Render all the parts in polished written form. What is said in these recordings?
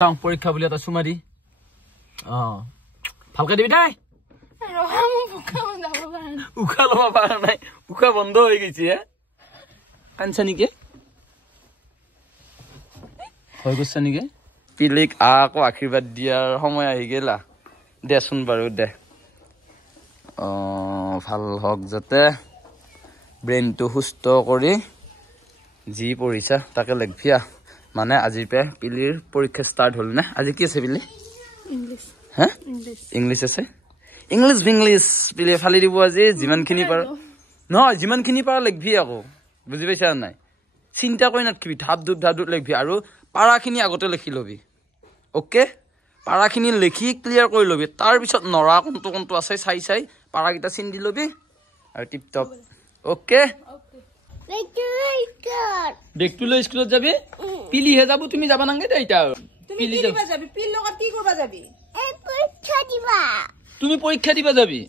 পৰীক্ষা বুলি এটা চুমাৰি ভালকে দিবি দেই উশাহ ল'ব পৰা নাই উশাহ বন্ধ হৈ গৈছে কাঞ্চা নেকি হৈ গৈছে নেকি পিলিক আকৌ আশীৰ্বাদ দিয়াৰ সময় আহি গেলা দেচোন বাৰু দে ভাল হওক যাতে ব্ৰেইনটো সুস্থ কৰি যি পঢ়িছা তাকে লিখবিয়া মানে আজিৰ পৰা পিলিৰ পৰীক্ষা ষ্টাৰ্ট হ'ল না আজি কি আছে পিলি ইংলিছ হা ইংলিছ আছে ইংলিছ পিলি ফালি দিব আজি যিমানখিনি পাৰ নহয় যিমানখিনি পাৰ লিখবি আকৌ বুজি পাইছা নাই চিন্তা কৰি নাথাকিবি ধাপ ধুপ লিখবি আৰু পাৰাখিনি আগতে লিখি ল'বি অ'কে পাৰাখিনি লিখি ক্লিয়াৰ কৰি ল'বি তাৰপিছত নৰা কোনটো আছে চাই পাৰাকেইটা চিন দি ল'বি আৰু টিপ টপ অ'কে দেখটো লৈ স্কুলত যাবি পিলিহে যাব তুমি যাবা নাংগে দে এতিয়া তুমি পৰীক্ষা দিবা যাবি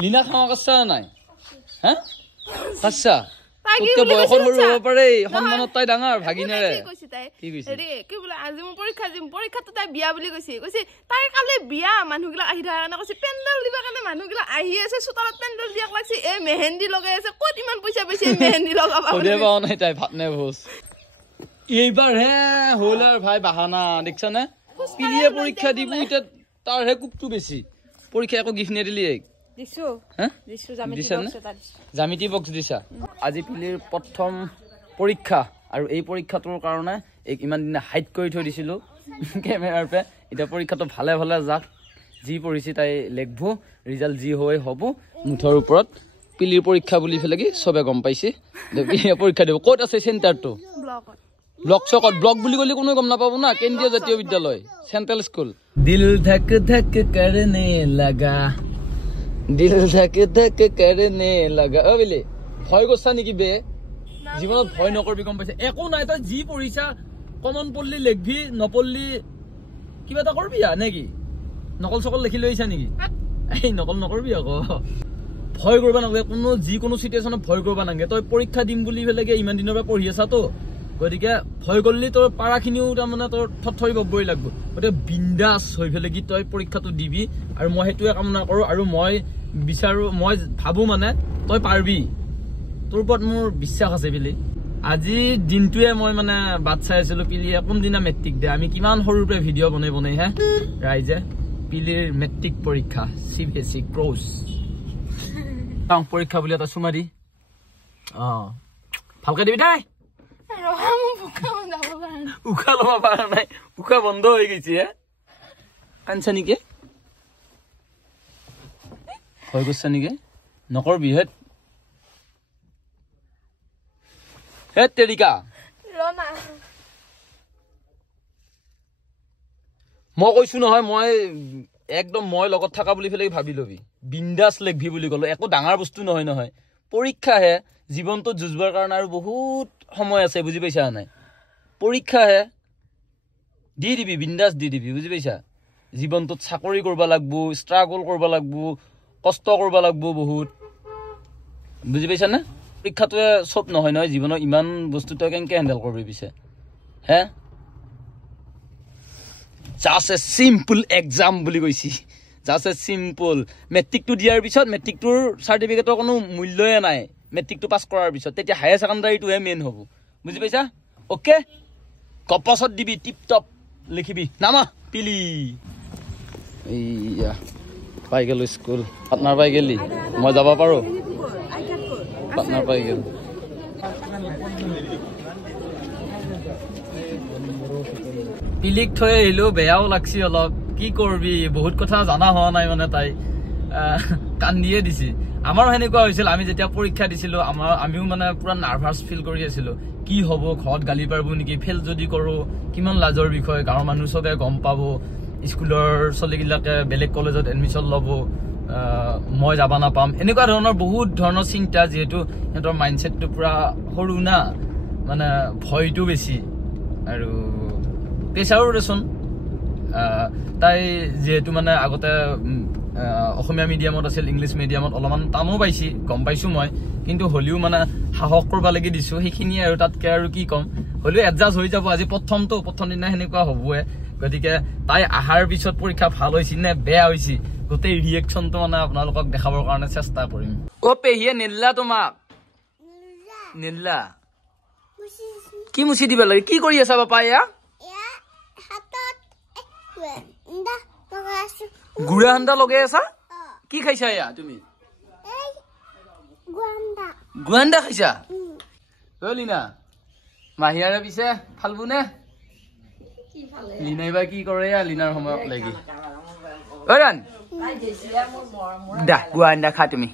লীনা খাওয়া কাচ্ছা নাই হা কাচ্ছা তোকে বয়সৰ সৰু হ'ব পাৰে সন্মানত তাই ডাঙৰ ভাগিনেৰে কি কৈছে ৰে কি বোলে আজি মই পৰীক্ষাটো তাই বিয়া বুলি কৈছে তাই কালে বিয়া মানুহগিলা আহি থকা কাৰণে কৈছে পেণ্ডেল দিবা কাৰণে মানুহগিলা আহি আছে চোতালত পেণ্ডেল দিয়াক লাগছে এই মেহেন্দি লগাই আছে ক'ত ইমান পইচা পাইছে মেহেন্দি লগাবা সদে পাও নাই তাই ভাত নে ভোজ এইবাৰ হে হ'ল আৰু ভাই বাহানা দেখছানে পিলিয়ে পৰীক্ষা দিব এতিয়া তাৰ হে কুকটো বেছি পৰীক্ষা একো গিফ্ট নিদিলি দিছো হ্যাঁ দিছো জামিতি বক্স দিছা আজি পিলিৰ প্ৰথম পৰীক্ষা আৰু এই পৰীক্ষাটোৰ কাৰণে এক ইমান দিনে হাইড কৰি থৈ দিছিলো কেমেৰাৰ পে এতিয়া পৰীক্ষাটো ভালে যাক যি পঢ়িছি তাই লিখবো ৰিজাল্ট যি হয় হ'ব মুঠৰ ওপৰত পিলিৰ পৰীক্ষা বুলি ফেলে কি সবে গম পাইছে পৰীক্ষা দিব ক'ত আছে চেণ্টাৰটো ব্লক বুলি ক'লে কোনো গম নাপাব না কেন্দ্ৰীয় জাতীয় বিদ্যালয় চেন্ট্ৰেল স্কুল দিল ধক ধক কৰনে লগা দিল ধক ধক কৰনে লগা বিলে ভয় গৈছা নেকি বে জীৱনত ভয় নকৰবি গম পাইছে একো নাই তই যি পঢ়িছা কমন পঢ়লি লিখবি নপঢ়লি কিবা এটা কৰবি নেকি নকল চকল লিখি লৈছা নেকি এই নকল নকৰবি আকৌ ভয় কৰবা নালাগে যিকোনো চিটুৱেশ্যনত ভয় কৰবা নালাগে তই পৰীক্ষা দিম বুলি ফেলেগে ইমান দিনৰ পৰা পঢ়ি আছা তো গতিকে ভয় কৰিলি তোৰ পাৰাখিনিও তাৰমানে তোৰ থৰথৰি ববই লাগব গতিকে বিন্দাস হৈ ফেলে কি তই পৰীক্ষাটো দিবি আৰু মই সেইটোৱে কামনা কৰোঁ আৰু মই বিচাৰো মই ভাবো মানে তই পাৰবি তোৰ ওপৰত মোৰ বিশ্বাস আছে বুলি আজি দিনটোৱে মই মানে বাট চাই আছিলো পিলিয়ে কোনদিনা মেট্ৰিক দে আমি কিমান সৰুৰ পৰা ভিডিঅ' বনাই হে ৰাইজে পিলিৰ মেট্ৰিক পৰীক্ষা CBSE ক্ৰছ পৰীক্ষা বুলি এটা চুমাৰি ভালকে দিবি দেই উশাহ ল'ব পৰা নাই উশাহ বন্ধ হৈ গৈছে কাঞ্চা নেকি হৈ গৈছে নেকি নকৰবি হেত তেৰিকা মই কৈছো নহয় মই একদম মই লগত থকা বুলি ফেলে ভাবি লবি বিন্দাস লিখবি বুলি ক'লো একো ডাঙৰ বস্তু নহয় পৰীক্ষাহে জীৱনটো যুঁজবৰ কাৰণে আৰু বহুত সময় আছে বুজি পাইছা নাই পৰীক্ষাহে দি দিবি বিন্দাস দি দিবি বুজি পাইছা জীৱনটোত চাকৰি কৰিব লাগব ষ্ট্ৰাগল কৰিব লাগব কষ্ট কৰিব লাগব বহুত বুজি পাইছা না পৰীক্ষাটোৱে সব নহয় জীৱনৰ ইমান বস্তু তই কেনেকে হেণ্ডেল কৰিবি পিছে হে জাষ্ট এ চিম্পল এক্সাম বুলি কৈছি জাষ্ট এ চিম্পল মেট্ৰিকটো দিয়াৰ পিছত মেট্ৰিকটোৰ চাৰ্টিফিকেটৰ কোনো মূল্যই নাই মেট্ৰিকটো পাছ কৰাৰ পিছত তেতিয়া হায়াৰ ছেকেণ্ডাৰীটোহে মেইন হ'ব বুজি পাইছা অ'কে কপছত দিবি টিপ টপ লিখিবি নামা পিলি এইয়া পাই গেলো স্কুল পাটনাৰ পাই গেলি মই যাব পাৰো পাটনাৰ পাই গেল পিলিক থৈ আহিলো বেয়াও লাগছি অলপ কি কৰবি বহুত কথা জানা হোৱা নাই মানে তাই কান্দিয়ে দিছি আমাৰো সেনেকুৱা হৈছিল আমি যেতিয়া পৰীক্ষা দিছিলো আমিও মানে পুৰা নাৰ্ভাছ ফিল কৰি আছিলো কি হ'ব ঘৰত গালি পাৰিব নেকি ফেল যদি কৰো কিমান লাজৰ বিষয় গাঁৱৰ মানুহ চবে গম পাব স্কুলৰ চলিগিলাকে বেলেগ কলেজত এডমিশ্যন ল'ব মই যাব নাপাম এনেকুৱা ধৰণৰ বহুত ধৰণৰ চিন্তা যিহেতু সিহঁতৰ মাইণ্ডছেটটো পুৰা সৰু না মানে ভয়টো বেছি আৰু প্ৰেছাৰো দেচোন তাই যেহেতু মানে আগতে অসমীয়া মিডিয়ামত আছিল ইংলিছ মিডিয়ামত অলপমান টানো পাইছি গম পাইছো মই কিন্তু হলিও মানে সাহস কৰিব লাগি দিছো সেইখিনিয়ে আৰু তাতকে আৰু কি কম হলিও এডজাষ্ট হৈ যাব আজি প্ৰথম দিনা সেনেকুৱা হ'বয়ে গতিকে তাই আহাৰ পিছত পৰীক্ষা ভাল হৈছে নে বেয়া হৈছে গোটেই ৰিয়েকশ্যনটো মানে আপোনালোকক দেখাবৰ কাৰণে চেষ্টা কৰিম অ পেহিয়ে নিল্লা তোমাক নিল্লা কি মুচি দিবা লাগে কি কৰি আছা বাপা এয়া গুড়া হান্দা লগাই আছা কি খাইছা এয়া তুমি গুৱান্দা খাইছা লিনা মাহিয়াৰে পিছে ফালবুনে লিনাই বা কি কৰে লিনাৰ সময়ত লাগি গুৱান্দা খা তুমি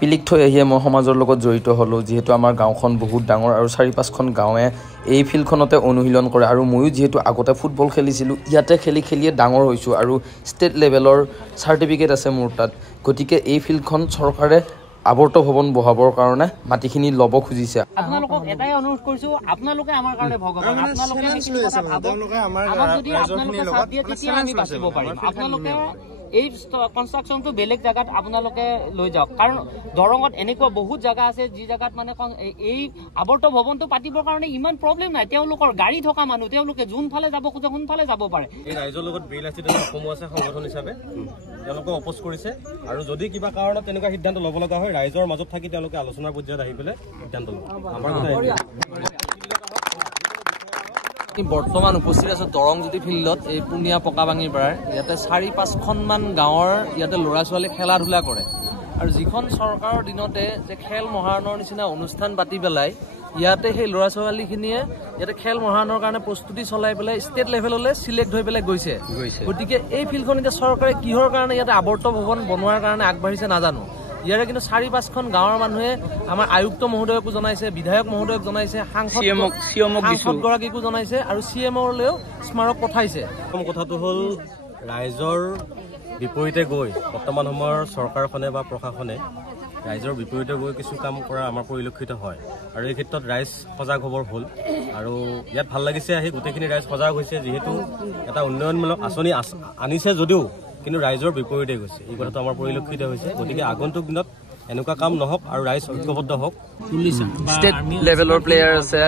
পিলিক থৈ আহিয়ে মই সমাজৰ লগত জড়িত হলো যিহেতু আমাৰ গাঁওখন বহুত ডাঙৰ আৰু 4-5খন গাঁৱে এই ফিল্ডখনতে অনুশীলন কৰে আৰু ময়ো যিহেতু আগতে ফুটবল খেলিছিলোঁ ইয়াতে খেলিয়ে ডাঙৰ হৈছোঁ আৰু ষ্টেট লেভেলৰ চাৰ্টিফিকেট আছে মোৰ তাত গতিকে এই ফিল্ডখন চৰকাৰে আৱৰ্ত ভৱন বহাবৰ কাৰণে মাটিখিনি ল'ব খুজিছে আপোনালোকক এটাই অনুৰোধ কৰিছো আপোনালোকে আমাৰ কাৰণে ভগৱান আপোনালোকে যদি আপোনালোকে সাথ দিয়ে তেতিয়া আমি বাচিব পাৰিম আপোনালোকে এই কনষ্ট্ৰাকশনটো বেলেগ জায়গাত আপোনালোকে লৈ যাওক কাৰণ দৰঙত এনেকুৱা বহুত জায়গা আছে যি জায়গাত মানে এই আৱৰ্ত ভৱনটো পাতিবৰ কাৰণে ইমান প্ৰব্লেম নাই তেওঁলোকৰ গাড়ী থকা মানুহ তেওঁলোকে যোনফালে যাব খোজে সোনফালে যাব পাৰে এই ৰাইজৰ লগত বিল আছে অসমো আছে সংগঠন হিচাপে তেওঁলোকে অপোজ কৰিছে আৰু যদি কিবা কাৰণত তেনেকুৱা সিদ্ধান্ত ল'ব লগা হয় ৰাইজৰ মাজত থাকি তেওঁলোকে আলোচনাৰ পৰ্যায়ত আহি পেলাই সিদ্ধান্ত ল'ব আমাৰ বৰ্তমান উপস্থিত আছে দৰং জ্যোতি ফিল্ডত এই পুনিয়া পকাবাঙিৰ পৰা ইয়াতে 4-5খনমান গাঁৱৰ ইয়াতে ল'ৰা ছোৱালী খেলা ধূলা কৰে আৰু যিখন চৰকাৰৰ দিনতে যে খেল মহাৰণৰ নিচিনা অনুষ্ঠান পাতি পেলাই ইয়াতে সেই ল'ৰা ছোৱালীখিনিয়ে ইয়াতে খেল মহাৰণৰ কাৰণে প্ৰস্তুতি চলাই পেলাই ষ্টেট লেভেললৈ চিলেক্ট হৈ পেলাই গৈছে গতিকে এই ফিল্ডখন এতিয়া চৰকাৰে কিহৰ কাৰণে ইয়াতে আৱৰ্ত ভৱন বনোৱাৰ কাৰণে আগবাঢ়িছে নাজানো ইয়াৰে কিন্তু 4-5খন গাঁৱৰ মানুহে আমাৰ আয়ুক্ত মহোদয়কো জনাইছে বিধায়ক মহোদয়ক জনাইছে সাংসদগৰাকীকো জনাইছে আৰু CMলৈও স্মাৰক পঠাইছে কথাটো হ'ল ৰাইজৰ বিপৰীতে গৈ বৰ্তমান সময়ৰ চৰকাৰখনে বা প্ৰশাসনে ৰাইজৰ বিপৰীতে গৈ কিছু কাম কৰা আমাৰ পৰিলক্ষিত হয় আৰু এই ক্ষেত্ৰত ৰাইজ সজাগ হ'বৰ হ'ল আৰু ইয়াত ভাল লাগিছে আহি গোটেইখিনি ৰাইজ সজাগ হৈছে যিহেতু এটা উন্নয়নমূলক আঁচনি আনিছে যদিও কিন্তু ৰাইজৰ বিপৰীতে গৈছে এই কথাটো আমাৰ পৰিলক্ষিত হৈছে গতিকে আগন্তুক দিনত এনেকুৱা কাম নহওক আৰু ৰাইজ ঐক্যবদ্ধ হওক ষ্টেট লেভেলৰ প্লেয়াৰ আছে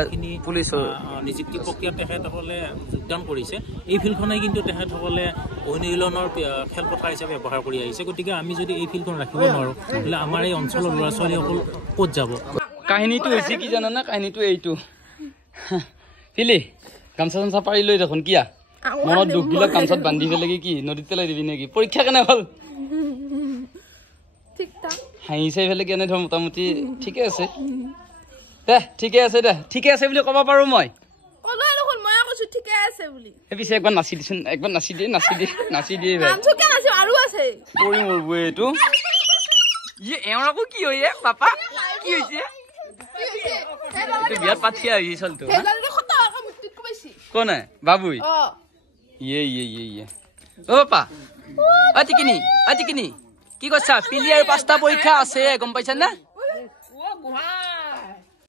পুলিচৰ নিযুক্তি প্ৰক্ৰিয়াত তেখেতসকলে যোগদান কৰিছে এই ফিল্ডখনে কিন্তু তেখেতসকলে অনুশীলনৰ খেলপথাৰ হিচাপে ব্যৱহাৰ কৰি আহিছে গতিকে আমি যদি এই ফিল্ডখন ৰাখিব নোৱাৰোঁ তেতিয়াহ'লে আমাৰ এই অঞ্চলৰ ল'ৰা ছোৱালীসকল ক'ত যাব কাহিনীটো হৈছে কি জানানে কাহিনীটো এইটো পিলি গামছা চামচা পাৰি লৈ দেখোন কিয়া মনত দুখবিলাক গামছাত বান্ধি পেলাই কি নদীত পেলাই দিবি নেকি পৰীক্ষা কেনে হ'ল হাঁহি চাই পেলাই কেনে ধৰ মোটামুটি ঠিকে আছে দে ঠিকে আছে বুলি ক'ব পাৰো মই পিছে একবাৰ নাচি দিচোন একবাৰ নাচি দিয়ে পৰি মৰবো এইটো এওঁৰ আকৌ কি হয় পাপা কি হৈছে বিয়াত পাঠিয়া হৈছে চলটো কোনে বাবুই ইয়ে অ পাপা অ টিকিনি কি কৈছা পিলি আৰু 5টা পৰীক্ষা আছে গম পাইছা না